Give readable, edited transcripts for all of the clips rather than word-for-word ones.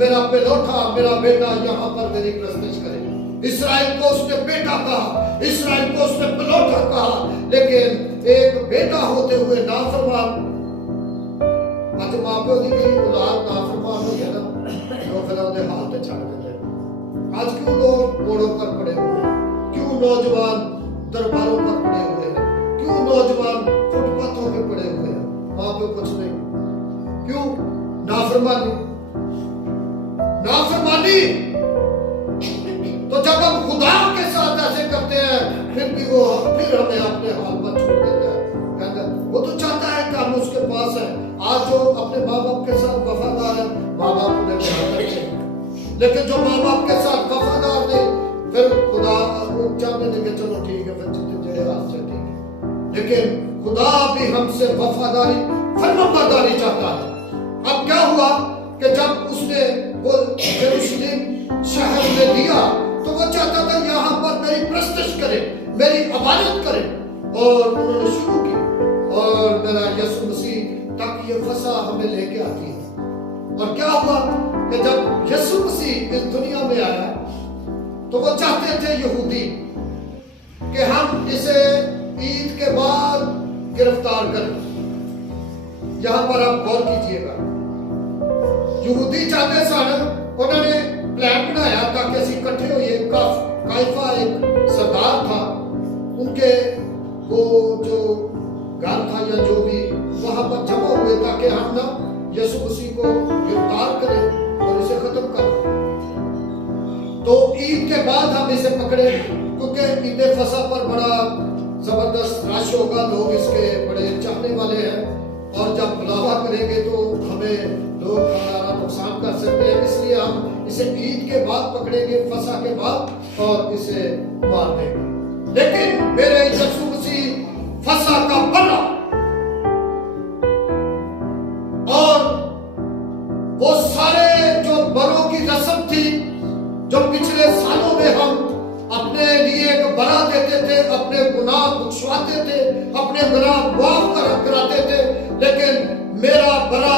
मेरा बेलौठा, मेरा बेटा यहाँ पर मेरी प्रस्तुत करे। इस्राएल को उसने बेटा कहा, इस्राएल को उसने बेलौठा कहा, लेकिन एक बेटा होते हुए नाफरमान, ਅੱਜ ਮਾਪਿਓ ਦੀ ਵੀ ਔਲਾਦ नाफरमान हो गया ना, तो फिर ਉਹਦੇ हाल ਤੇ ਛੱਡ ਦਿੰਦੇ। आज क्यों लोग मोड़ों पर पड़े हुए हैं? क्यों नौजवान दरबारों पर पड़े हुए हैं? क्यों नौजवान फुटपाथों पे पड़े हुए हैं? माँ पे कुछ नहीं, क्यों? नाफरमानी, नाफरमानी। तो जब हम खुदा के साथ ऐसे करते हैं, फिर भी वो फिर हमें अपने हाल पर छोड़ देता है। कहता है वो तो चाहता है कि हम उसके पास हैं। आज जो अपने माँ बाप के साथ वफादार है, माँ बाप उन्हें ध्यान रखें, लेकिन जो माँ बाप के साथ वफादार नहीं, फिर खुदा चाहते थे कि चलो ठीक है, फिर जितने जड़े रास्ते ठीक है, लेकिन खुदा भी हमसे वफादारी, फरमाबरदारी चाहता है। अब क्या हुआ कि जब उसने वो यरूशलेम शहर में दिया, तो वो चाहता था यहाँ पर मेरी प्रस्तुत करे, मेरी इबादत करे, और उन्होंने शुरू की। और मेरा यीशु मसीह तक ये फसा हमें लेके आती है। और क्या हुआ कि जब यीशु मसीह इस दुनिया में आया, तो वो चाहते थे यहूदी कि हम इसे ईद के बाद गिरफ्तार करें। यहां पर आप गौर कीजिएगा, यहूदी चाहते सन, उन्होंने प्लान बनाया ताकि असं इकट्ठे होइए। काइफा एक सरदार था, उनके वो जो घर था या जो भी, वहां पर जमा हुए ताकि हम ना यीशु मसीह को गिरफ्तार करें और इसे खत्म करें। तो ईद के बाद हम इसे पकड़े, क्योंकि ईद फसा पर बड़ा जबरदस्त रश होगा, लोग इसके बड़े चाहने वाले हैं, और जब बुलावा करेंगे तो हमें लोग हमारा नुकसान कर सकते हैं। इसलिए हम इसे ईद के बाद पकड़ेंगे, फसा के बाद, और इसे मार देंगे। लेकिन मेरे यीशु मसीह फसा का बना, और वो सारे जो बरों की रस्म थी, जो पिछले सालों में हम अपने लिए एक बरा देते थे, अपने गुनाह बख्शवाते थे, अपने गुनाह माफ कराते थे, लेकिन मेरा बरा,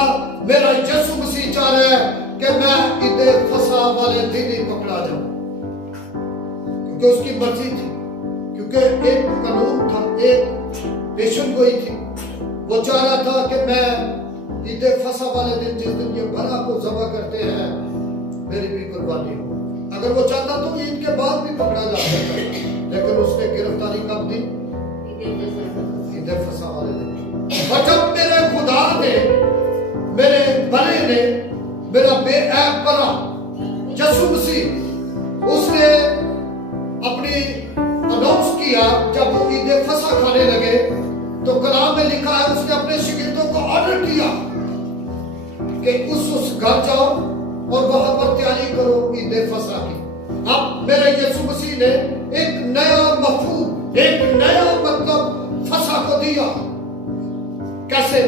मेरा यीशु मसीह चाह रहा है कि मैं ईद फसा वाले दिन ही पकड़ा जाऊं, क्योंकि उसकी मर्जी थी, क्योंकि एक कानून था, एक पेशन गोई थी। वो चाह रहा था कि मैं ईद फसा वाले दिन, जिस दिन ये बरा को जबा करते हैं, मेरी भी कुर्बानी हो। अगर वो चाहता तो ईद के बाद भी पकड़ा जा सकता, लेकिन उसने गिरफ्तारी कब दी? ईद फसा वाले दिन। और जब मेरे खुदा ने, मेरे बरे ने, मेरा बेऐब बरा यीशु मसीह, उसने अपनी अनाउंस किया, जब वो ईद फसा खाने लगे, तो कलाम में लिखा है, उसने अपने शिगिर्दों को ऑर्डर किया कि उस घर जाओ और वहां पर तैयारी करो ईद फसा की। अब मेरे यीशु मसीह ने एक नया मफहूम, एक नया मतलब फसा को दिया। कैसे?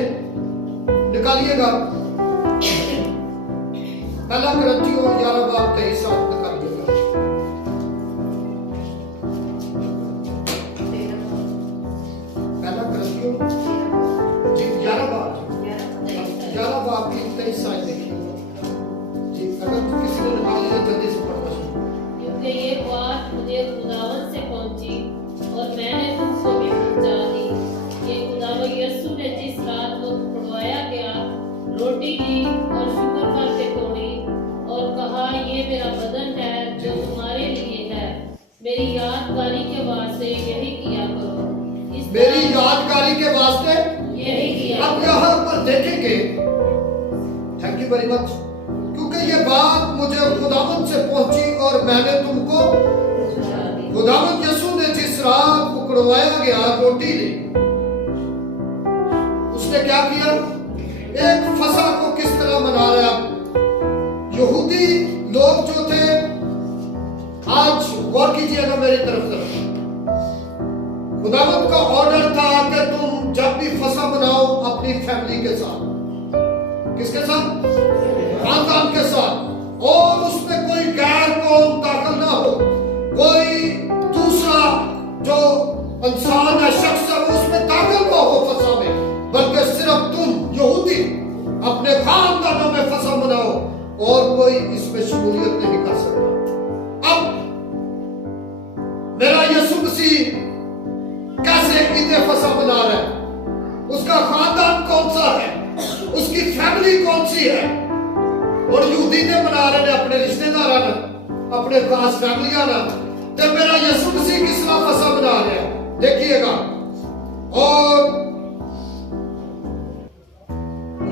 निकालिएगा पहला कुरिन्थियों 11:23 निकालिएगा। पहला कुरिन्थियों 11:23 देखिए जी। अगर किसी ने निकाल लिया जल्दी से पढ़ना शुरू। क्योंकि ये बात मुझे खुदावन से पहुंची और मैंने तुमको भी पहुंचा दी कि खुदावन यीशु ने जिस रात को पकड़वाया गया, रोटी ली और शुक्र करके तोड़ी और कहा, ये मेरा बदन है जो तुम्हारे लिए है, मेरी यादगारी के वास्ते यही किया करो। मेरी यादगारी के वास्ते यही किया। अब यहाँ पर देखेंगे, थैंक यू वेरी मच, क्योंकि ये बात मुझे खुदावंद से पहुंची और मैंने तुमको, खुदावंद यीशु ने जिस रात पकड़वाया गया, रोटी ली, उसने क्या किया? एक फसा को किस तरह मना रहा है? यहूदी लोग जो थे, आज गौर कीजिएगा मेरी तरफ, खुदावंद का ऑर्डर था कि तुम जब भी फसा बनाओ अपनी फैमिली के साथ, किसके साथ? खानदान के साथ, और उसमें कोई गैर कौम दाखिल ना हो, कोई दूसरा जो इंसान है, शख्स है, उसमें दाखिल ना हो फसा में, बल्कि सिर्फ तुम यहूदी अपने खानदानों में फसा बनाओ, और कोई इसमें शमूलियत नहीं कर सकता। अब मेरा यीशु मसीह कैसे ईद फसह मना रहा है, उसका खानदान कौन सा है, उसकी फैमिली कौन सी है, और यहूदी ने मना रहे हैं अपने रिश्तेदार ने, अपने खास फैमिलियां ना, तो मेरा यीशु मसीह किस तरह फसह मना रहे हैं देखिएगा। और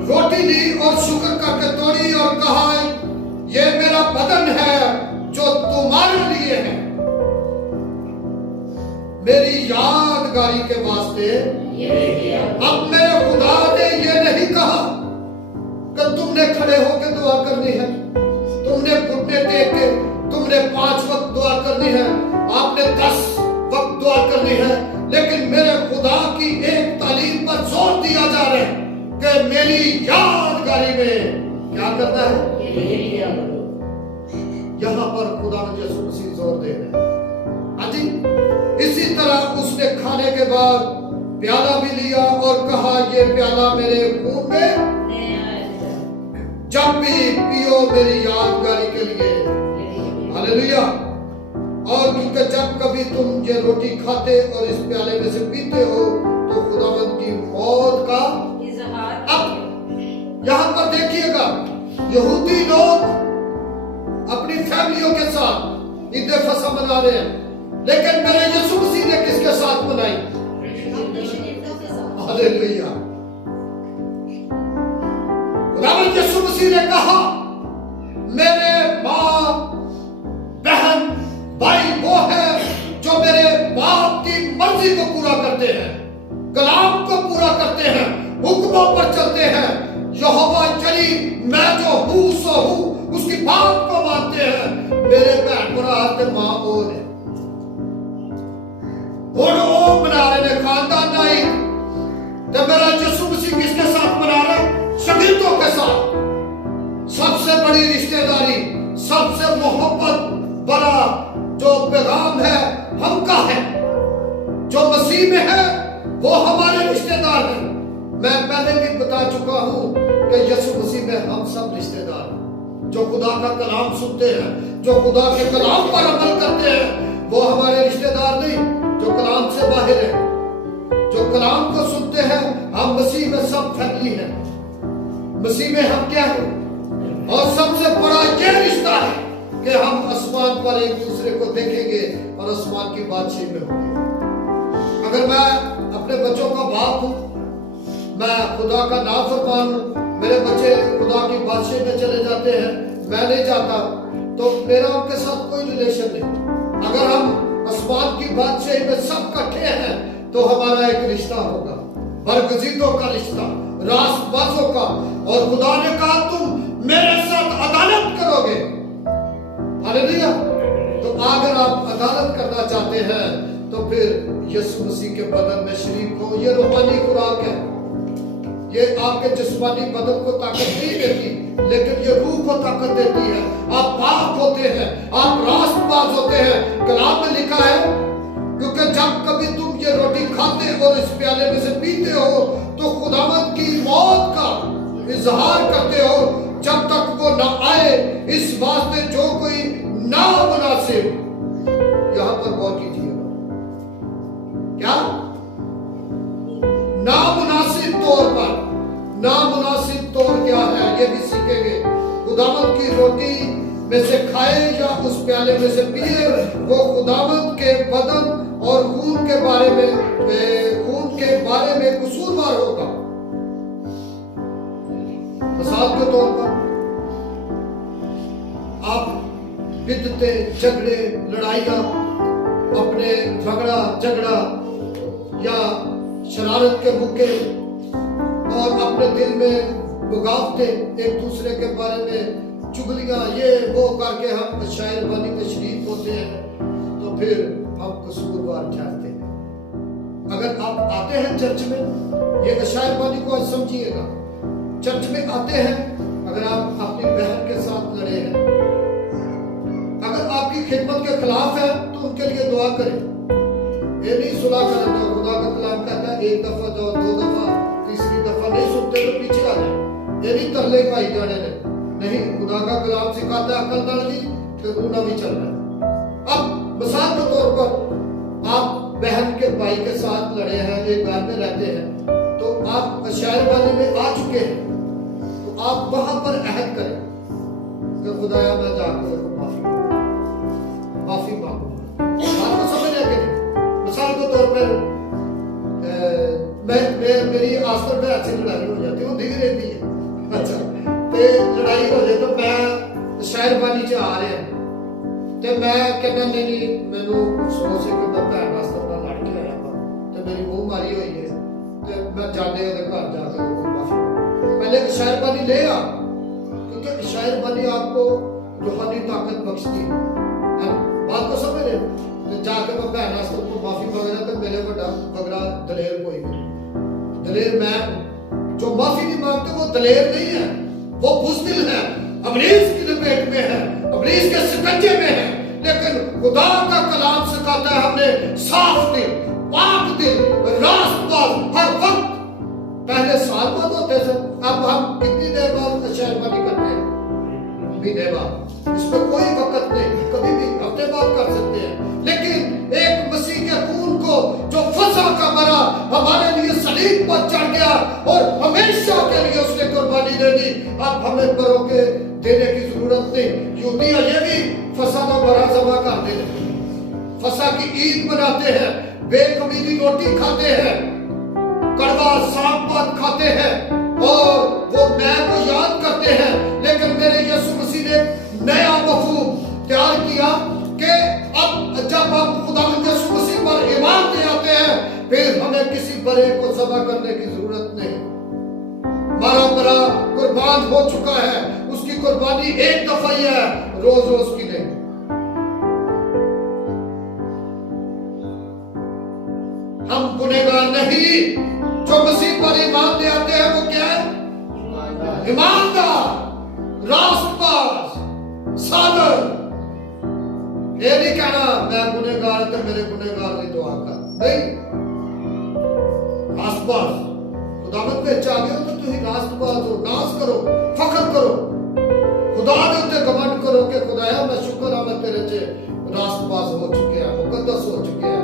रोटी ली और शुक्र करके तोड़ी और कहा, यह मेरा बदन है जो तुम्हारे लिए है, मेरी यादगारी के वास्ते। अब मेरे खुदा ने यह नहीं कहा कि तुमने खड़े होकर दुआ करनी है, तुमने घुटने टेक के तुमने 5 वक्त दुआ करनी है, आपने 10 वक्त दुआ करनी है, लेकिन मेरे खुदा की एक तालीम पर जोर दिया जा रहा है कि मेरी यादगारी में क्या करना है। यहां पर खुदा यीशु मसीह जोर दे रहे हैं। हाजी, इसी तरह उसने खाने के बाद प्याला भी लिया और कहा, यह प्याला मेरे खून में जब भी पियो मेरी यादगारी के लिए। हालेलुया। और क्योंकि जब कभी तुम ये रोटी खाते और इस प्याले में से पीते हो तो खुदावंद की मौत का इज़हार। अब यहां पर देखिएगा, यहूदी लोग अपनी फैमिलियों के साथ ईद फसह मना रहे हैं, लेकिन मेरे यीशु मसीह ने किसके साथ मनाई? हालेलुया। खुदावंद यीशु मसीह ने कहा, मेरे मां बहन भाई वो है जो मेरे बाप की मर्जी को पूरा करते हैं, कलाम को पूरा करते हैं, हुक्मों पर चलते हैं। यहोवा चली मैं जो हूं सो हूं, उसकी बात को मानते हैं। मेरे बहन भरा ते मां और है वो बना रहे ने खानदान नहीं। तो मेरा यीशु मसीह किसके साथ बना रहा है? शगीर्दों के साथ। सबसे बड़ी रिश्तेदारी, सबसे मोहब्बत बड़ा जो पैगाम है हम का है, जो मसीह में है वो हमारे रिश्तेदार हैं। मैं पहले भी बता चुका हूं कि यीशु मसीह में हम सब रिश्तेदार हैं। जो खुदा का कलाम सुनते हैं, जो खुदा के कलाम पर अमल करते हैं, वो हमारे रिश्तेदार नहीं जो कलाम से बाहर है। जो कलाम को सुनते हैं, हम मसीह में सब फैमिली हैं। मसीह में हम क्या है? और सबसे बड़ा ये रिश्ता है कि हम आसमान पर एक दूसरे को देखेंगे और आसमान की बातचीत में होंगे। अगर मैं अपने बच्चों का बाप हूं, मैं खुदा का नाफरमान हूं, मेरे बच्चे खुदा की बातचीत में चले जाते हैं, मैं नहीं जाता, तो मेरा उनके साथ कोई रिलेशन नहीं। अगर हम आसमान की बातचीत में सब इकट्ठे हैं तो हमारा एक रिश्ता होगा, बरगजीदों का रिश्ता, रास्तबाजों का। और खुदा ने कहा, तुम मेरे साथ अदालत करोगे। हालेलुया। तो अगर आप अदालत करना चाहते हैं तो फिर यीशु मसीह के बदन में शरीक हो। ये रूहानी खुराक है, ये आपके जिस्मानी बदन को ताकत नहीं देती, लेकिन ये रूह को ताकत देती है। आप पाक होते हैं, आप रास्तबाज होते हैं। कलाम में लिखा है, क्योंकि जब कभी तुम ये रोटी खाते और इस प्याले में से पीते हो तो खुदावंद की मौत का इजहार करते हो जब तक वो ना आए। इस वास्ते जो कोई ना मुनासिब, यहां पर गौर कीजिएगा, क्या नामुनासिब तौर पर, नामुनासिब तौर क्या है ये भी सीखेंगे। खुदावंद की रोटी में से खाए या उस प्याले में से पिए, वो खुदावंद के बदन और खून के बारे में कसूरवार होगा। मिसाल के तौर पर आप बिदते, झगड़े, लड़ाइयां, अपने झगड़ा या शरारत के मुक्के और अपने दिल में बगावते, एक दूसरे के बारे में चुगलियां ये वो करके हम शायरबानी में शरीक होते हैं, तो फिर हम कसूरवार ठहरते हैं। अगर आप आते हैं चर्च में, ये शायरबानी को आज समझिएगा, चर्च में आते हैं, अगर आप अपनी बहन के साथ लड़े हैं, अगर आपकी खिदमत के खिलाफ है तो उनके लिए दुआ करें। ये नहीं सुलह करना। खुदा का कलाम कहता है, एक दफा जाओ, 2 दफा, तीसरी दफा नहीं सुनते तो पीछे आ जाए। ये नहीं तरले पाई जाने नहीं, खुदा का कलाम सिखा सिखाता है अकल नाल भी, फिर उन्हें भी चलना है। अब मिसाल के तौर पर आप बहन के भाई के साथ लड़े हैं, एक घर में रहते हैं, तो आप शायरबानी में आ चुके हैं, तो आप वहां पर अहद करें कि खुदाया मैं जाकर माफी मांगूंगा। आपको समझ है कि नहीं? मिसाल के तौर पर मेरी आस्तर में अच्छी लड़ाई हो जाती है, वो दिख रहती है, अच्छा, तो लड़ाई हो जाए तो मैं शायरबानी च आ रहे हैं, तो मैं कहना नहीं मैनू अफसोस है कि मैं भैन आस्तर नाल लड़ के आया हाँ, तो मेरी मुंह मारी हुई है, तो मैं जाने घर जाकर माफी पहले शायरबानी ले आ, क्योंकि शायरबानी आपको रूहानी ताकत बख्शती है। बात को समझ रहे? तो जाकर मैं भैन आस्तर को माफी मांग रहा, तो मेरे बड़ा बगड़ा दलेर कोई नहीं, दलेर मैं हूं। जो माफी नहीं मांगते वो दलेर नहीं है, वो बुज़दिल है, अबलीस की लपेट में है, अबलीस के शिकंजे में है। लेकिन खुदा का कलाम सिखाता है हमने साफ दिल, पाक दिल, रास्तबाज हर वक्त। पहले साल बाद होते थे, अब हम कितनी देर बाद शायरबानी करते हैं? महीने बाद। इसमें कोई वक्त नहीं, कभी भी हफ्ते बाद कर सकते हैं। लेकिन एक मसीह के खून को जो फसा का मरा हमारे लिए सलीब पर चढ़ गया और हमेशा के लिए उसने कुर्बानी दे दी, अब हमें बरों के देने की जरूरत नहीं। यहूदी ये भी फसा का बरा जमा कर देते, फसा की ईद मनाते हैं, बेकमीनी रोटी खाते हैं, कड़वा साग पात खाते हैं और वो मैं को याद करते हैं। लेकिन मेरे यीशु मसीह ने नया मफहूम तैयार किया कि अब जब हम खुदा यीशु मसीह पर ईमान ले आते हैं, फिर हमें किसी बरे को ज़बह करने की जरूरत नहीं। हमारा बरा कुर्बान हो चुका है, उसकी कुर्बानी एक दफा ही है, रोज रोज की नहीं। हम गुनहगार नहीं, जो मसीह पर ईमान ले आते हैं वो क्या है? ईमानदार, रास्तबाज, सादर। ये नहीं कहना मैं गुनहगार तो मेरे गुनहगार की दुआ कर, नहीं। रास्तबाज खुदावंद में आ गए हो तो तुम रास्तबाज हो, नाज करो, फख्र करो, खुदा के उत्ते घमंड करो कि खुदाया मैं शुक्र है मैं तेरे चे रास्तबाज हो चुके हैं, मुकद्दस हो चुके हैं।